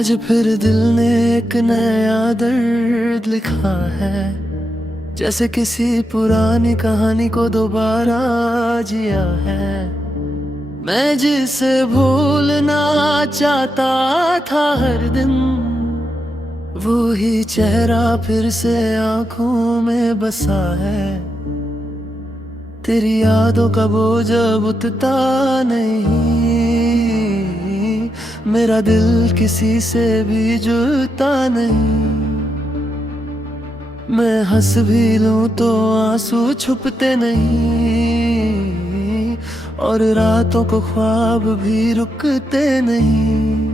आज फिर दिल ने एक नया दर्द लिखा है, जैसे किसी पुरानी कहानी को दोबारा जिया है। मैं जिसे भूलना चाहता था हर दिन, वो ही चेहरा फिर से आंखों में बसा है। तेरी यादों का बोझ अब उठता नहीं, मेरा दिल किसी से भी जुड़ता नहीं। मैं हंस भी लूं तो आंसू छुपते नहीं, और रातों को ख्वाब भी रुकते नहीं।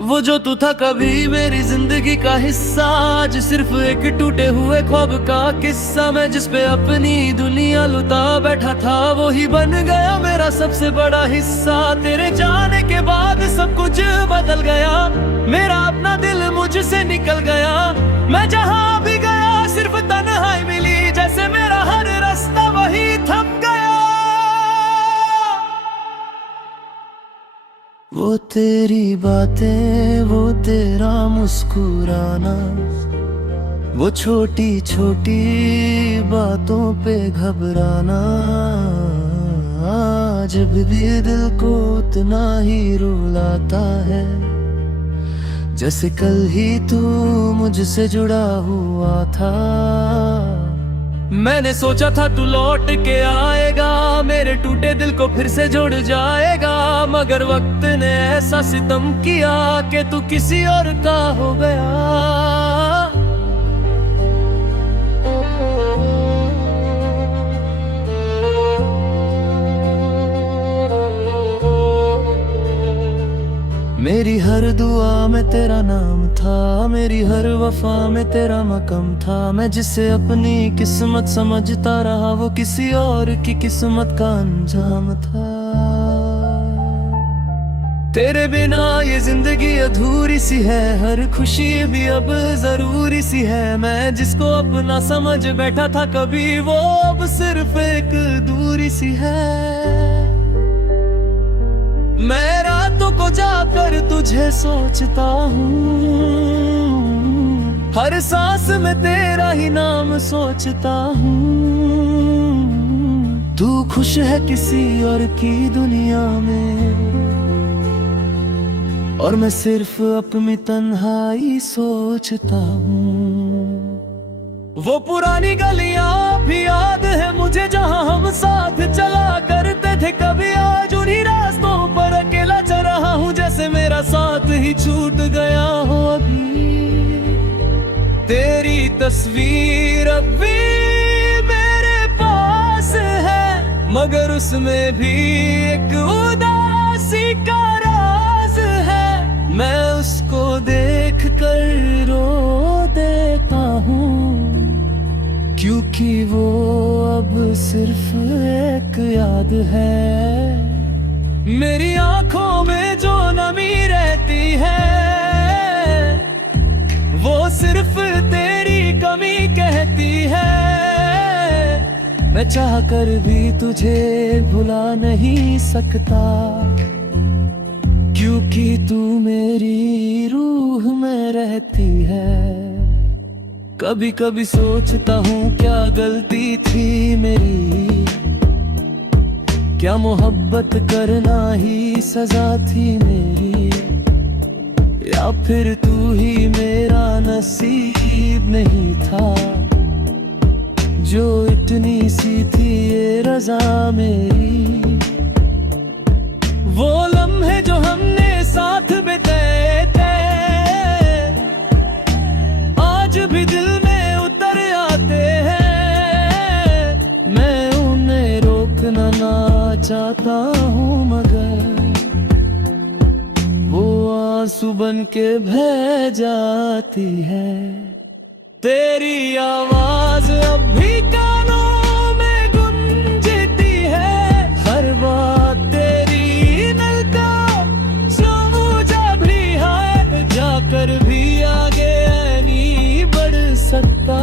वो जो तू था कभी मेरी जिंदगी का हिस्सा, आज सिर्फ एक टूटे हुए ख्वाब का किस्सा। मैं जिस पे अपनी दुनिया लुटा बैठा था, वो ही बन गया मेरा सबसे बड़ा हिस्सा। तेरे जाने के बाद सब कुछ बदल गया, मेरा अपना दिल मुझसे निकल गया। मैं जहां भी गया सिर्फ तन्हाई मिली, जैसे मेरा हर रास्ता वही थम गया। वो तेरी बातें, वो तेरा मुस्कुराना, वो छोटी छोटी बातों पे घबराना, जब भी दिल को उतना ही रुलाता है, जैसे कल ही तू मुझसे जुड़ा हुआ था। मैंने सोचा था तू लौट के आएगा, मेरे टूटे दिल को फिर से जोड़ जाएगा, मगर वक्त ने ऐसा सितम किया कि तू किसी और का हो गया। मेरी हर दुआ में तेरा नाम था, मेरी हर वफा में तेरा मकम था। मैं जिसे अपनी किस्मत समझता रहा, वो किसी और की किस्मत का अंजाम था। तेरे बिना ये जिंदगी अधूरी सी है, हर खुशी भी अब जरूरी सी है। मैं जिसको अपना समझ बैठा था कभी, वो अब सिर्फ एक दूरी सी है। मैं रातों को जाकर तुझे सोचता हूँ, हर सांस में तेरा ही नाम सोचता हूँ। तू खुश है किसी और की दुनिया में, और मैं सिर्फ अपनी तन्हाई सोचता हूँ। वो पुरानी गलियां भी याद है मुझे, जहाँ हम साथ चला करते थे कभी। आज उन्हीं रास्तों पर अकेला चल रहा हूँ, जैसे मेरा साथ ही छूट गया हो अभी। तेरी तस्वीर अब भी मेरे पास है, मगर उसमें भी एक उदासी का राज है। मैं उसको देख कर रो देता हूँ, क्योंकि वो अब सिर्फ एक याद है। मेरी आंखों में जो नमी रहती है, वो सिर्फ तेरी कमी कहती है। मैं चाह कर भी तुझे भुला नहीं सकता, क्योंकि तू मेरी रूह में रहती है। कभी कभी सोचता हूँ क्या गलती थी मेरी, क्या मोहब्बत करना ही सजा थी मेरी, या फिर तू ही मेरा नसीब नहीं था, जो इतनी सी थी ये रजा मेरी। वो लम्हे जो हमने साथ बिताए थे, आज भी दिल में उतर आते हैं। मैं उन्हें रोकना ना चाहता हूँ, मगर वो आंसू बन के बह जाती है। तेरी आवाज अब भी कानों में गूंजती है, हर बात तेरी दिल का समझा भी है। जाकर भी आगे नहीं बढ़ सकता,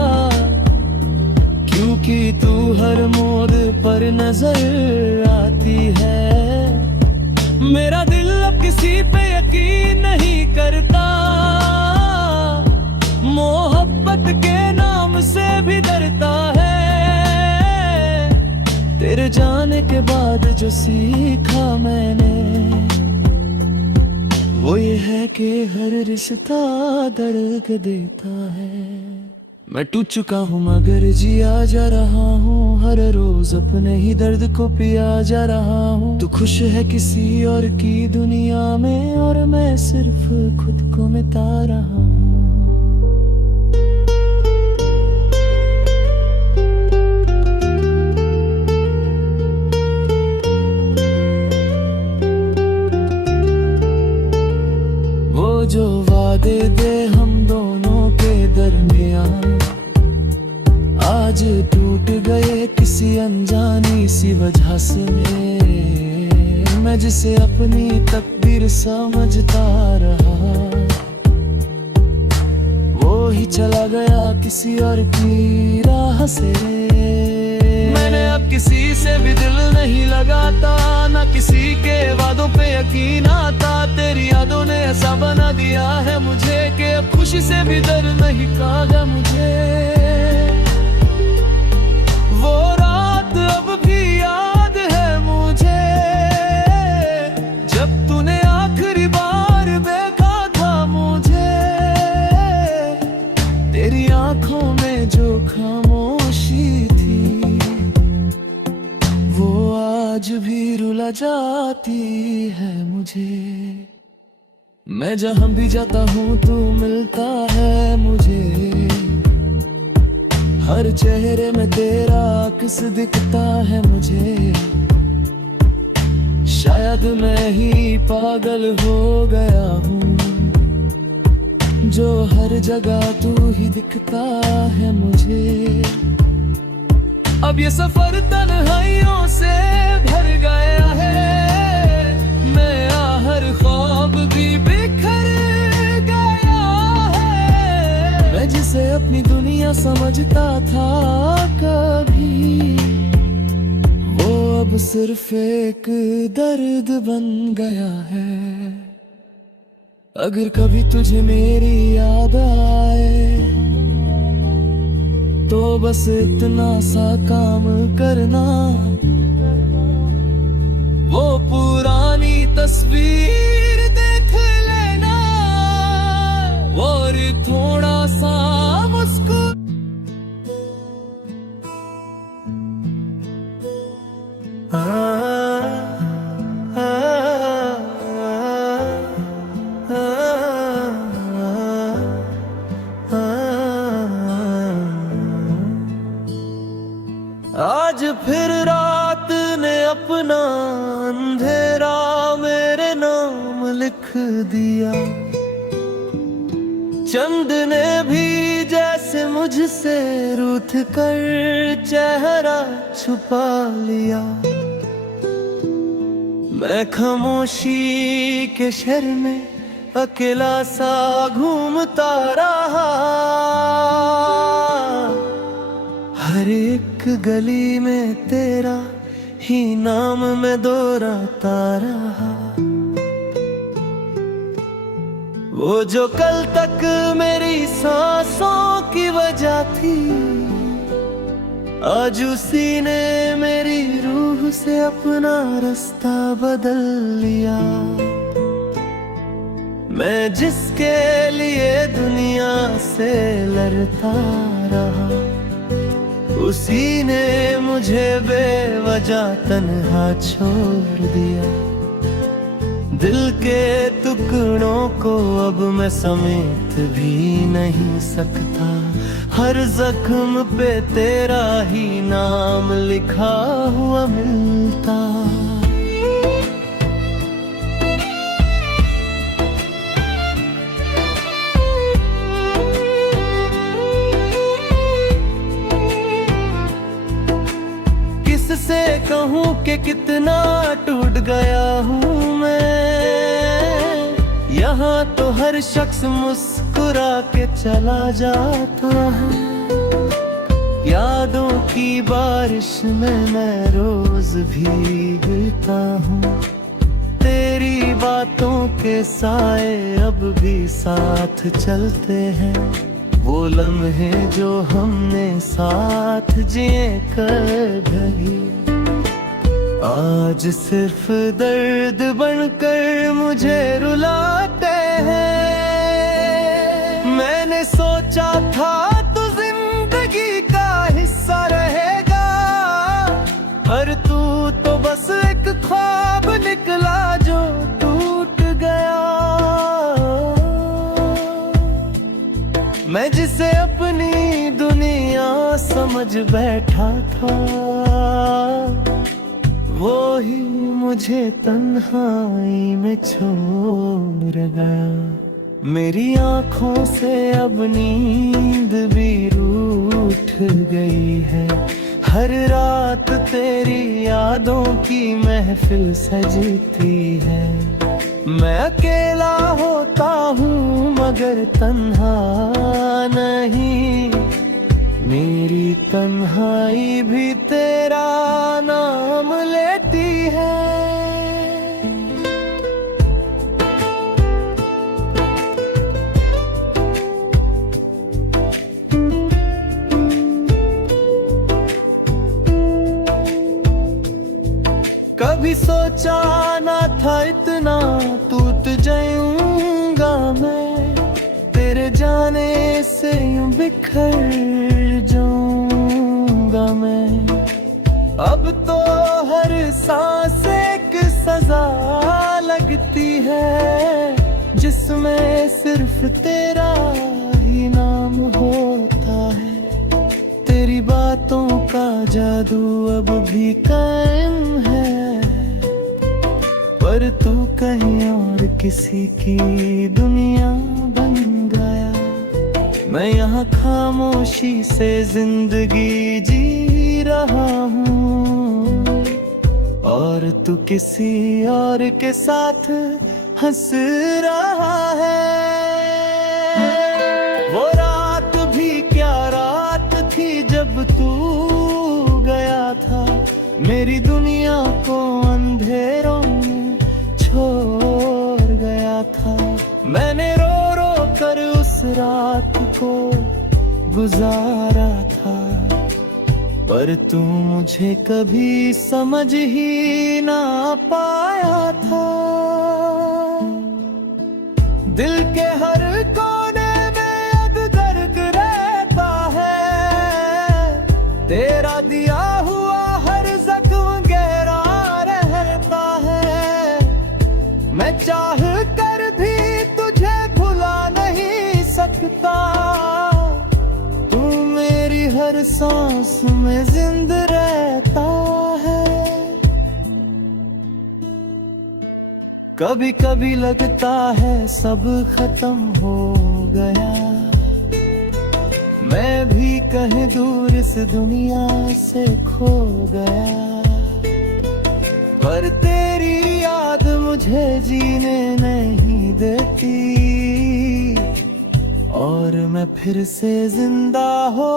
क्योंकि तू हर मोड़ पर नजर आती है। मेरा दिल अब किसी पे यकीन नहीं करता, मोहब्बत के नाम से भी डरता है। तेरे जाने के बाद जो सीखा मैंने वो ये है कि हर रिश्ता दर्द देता है। मैं टूट चुका हूँ मगर जिया जा रहा हूँ, हर रोज अपने ही दर्द को पिया जा रहा हूँ। तू खुश है किसी और की दुनिया में और मैं सिर्फ खुद को मिटा रहा हूँ। वो जो वादे दे हम दोनों के दरमियान आज टूट गए किसी अनजानी सी वजह से। मैं जिसे अपनी तकदीर समझता रहा वो ही चला गया किसी और की राह से। मैंने अब किसी से भी दिल नहीं लगाता, ना किसी के वादों पे यकीन आता। तेरी यादों ने ऐसा बना दिया है मुझे कि अब खुशी से भी डर नहीं खागा मुझे। वो रात अब भी याद है मुझे जब तूने आखिरी बार देखा था मुझे। तेरी आंखों में जो खामोशी थी वो आज भी रुला जाती है मुझे। मैं जहां भी जाता हूँ तू मिलता है मुझे, हर चेहरे में तेरा अक्स दिखता है मुझे। शायद मैं ही पागल हो गया हूँ जो हर जगह तू ही दिखता है मुझे। अब ये सफर तन्हाइयों से भर गया है, मेरा हर ख्वाब भी बिखर गया है। मैं जिसे अपनी दुनिया समझता था कभी वो अब सिर्फ एक दर्द बन गया है। अगर कभी तुझे मेरी याद आए तो बस इतना सा काम करना, वो पुरानी तस्वीर देख लेना और थोड़ा सा मुस्कुरा। आज फिर रात ने अपना अंधेरा मेरे नाम लिख दिया। चंद ने भी जैसे मुझसे रूठ कर चेहरा छुपा लिया। मैं खामोशी के शहर में अकेला सा घूमता रहा, हर एक गली में तेरा ही नाम मैं दोहराता रहा। वो जो कल तक मेरी सांसों की वजह थी आज उसी ने मेरी रूह से अपना रास्ता बदल लिया। मैं जिसके लिए दुनिया से लड़ता रहा उसी ने मुझे बेवजह तन्हा छोड़ दिया। दिल के टुकड़ों को अब मैं समेट भी नहीं सकता, हर जख्म पे तेरा ही नाम लिखा हुआ मिलता। किससे कहूँ कि कितना टूट गया हूँ मैं, यहाँ तो हर शख्स मुस्कुरा के चला जाता है। यादों की बारिश में मैं रोज भीगता हूँ, तेरी बातों के साए अब भी साथ चलते हैं। वो वो लम्हे जो हमने साथ जिए कभी, आज सिर्फ दर्द बनकर मुझे रुलाते हैं। मैंने सोचा था तू जिंदगी का हिस्सा रहेगा, पर तू तो बस एक ख्वाब निकला जो टूट गया। मैं जिसे अपनी दुनिया समझ बैठा था, वो ही मुझे तन्हाई में छोड़ गया। मेरी आँखों से अब नींद भी रूठ गई है, हर रात तेरी यादों की महफिल सजती है। मैं अकेला होता हूँ मगर तन्हा नहीं, मेरी तन्हाई भी तेरा नाम लेती है। कभी सोचा ना था इतना टूट जाऊंगा मैं, तेरे जाने से यूं बिखर जाऊंगा मैं। अब तो हर सांस एक सजा लगती है, जिसमें सिर्फ तेरा ही नाम होता है। तेरी बातों का जादू अब भी कायम है, पर तू कहीं और किसी की दुनिया बन गया। मैं यहाँ खामोशी से जिंदगी जी रहा हूँ, और तू किसी और के साथ हंस रहा है। वो रात भी क्या रात थी जब तू गया था, मेरी दुनिया को अंधेरों में छोड़ गया था। मैंने रो रो कर उस रात को गुजारा था, पर तू मुझे कभी समझ ही ना पाया था। दिल के हर कोने में अब दर्द रहता है, तेरा दिया हुआ हर जख्म गहरा रहता है। मैं चाह कर भी तुझे भुला नहीं सकता, तू मेरी हर सांस में जिंदा रहता है। कभी कभी लगता है सब खत्म हो गया, मैं भी कहीं दूर इस दुनिया से खो गया। पर तेरी याद मुझे जीने नहीं देती, और मैं फिर से जिंदा हो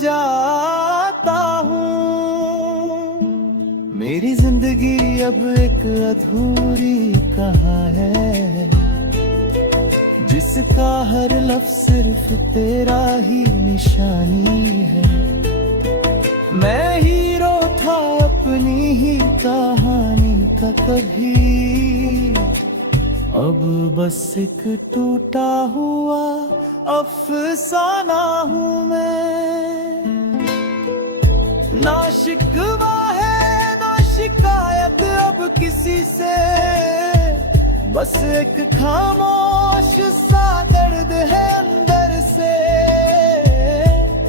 जाता हूँ। मेरी जिंदगी अब एक अधूरी कहाँ है, जिसका हर लफ्ज सिर्फ तेरा ही निशानी है। मैं हीरो था अपनी ही कहानी का कभी, अब बस एक टूटा हुआ अफसाना हूँ मैं। ना शिकवा है ना शिकायत अब किसी से, बस एक खामोश सा दर्द है अंदर से,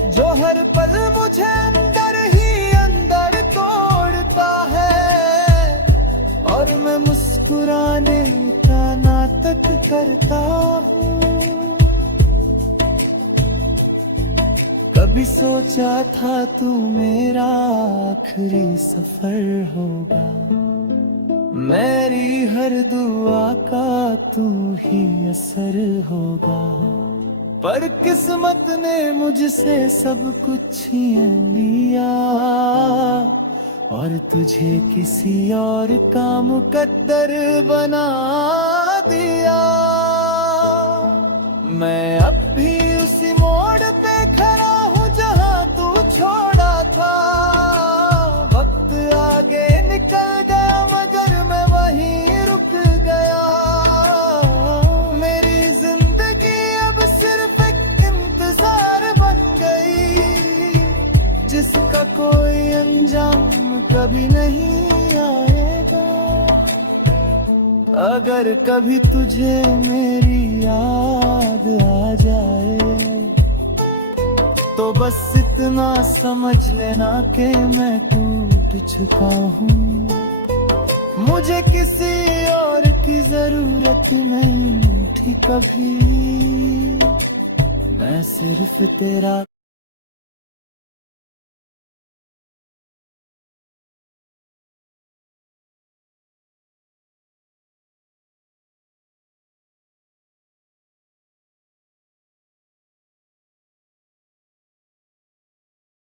जो हर पल मुझे अंदर ही अंदर तोड़ता है। और मैं मुस्कुराने का नाटक करता हूँ। कभी सोचा था तू मेरा आखिरी सफर होगा, मेरी हर दुआ का तू ही असर होगा। पर किस्मत ने मुझसे सब कुछ छीन लिया, और तुझे किसी और का मुकद्दर बना दिया। मैं अब भी उसी खड़ा हूँ जहाँ तू छोड़ा था। वक्त आगे निकल गया मगर मैं वहीं रुक गया। मेरी जिंदगी अब सिर्फ एक इंतजार बन गई, जिसका कोई अंजाम कभी नहीं आएगा। अगर कभी तुझे मेरी याद आ जाए तो बस इतना समझ लेना कि मैं टूट चुका हूँ। मुझे किसी और की जरूरत नहीं थी कभी, मैं सिर्फ तेरा